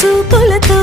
చూపులతో